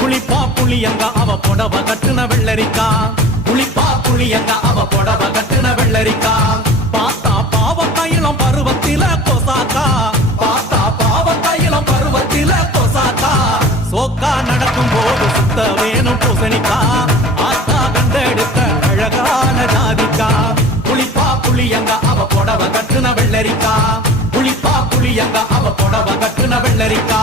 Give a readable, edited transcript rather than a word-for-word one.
புளிப்பா புளியங்க அவ புடவ கட்டுன வெள்ளரிக்கா, புளிப்பா புளியங்க அவ புடவ கட்டுன வெள்ளரிக்கா. பார்த்தா பாவக்காயிலம் பருவத்தில கொசாக்கா, பார்த்தா பாவக்காயிலம் பருவத்தில கொசாக்கா. சோக்கா நடக்கும் போது சுத்த வேணும் பூசணிக்கா, ஆத்தா கண்டெடுத்த அழகான ஜாதிக்கா. புளிப்பா புளியங்க அவ புடவ கட்டுன வெள்ளரிக்கா, புளிப்பா புளியங்க அவ புடவ கட்டுன வெள்ளரிக்கா.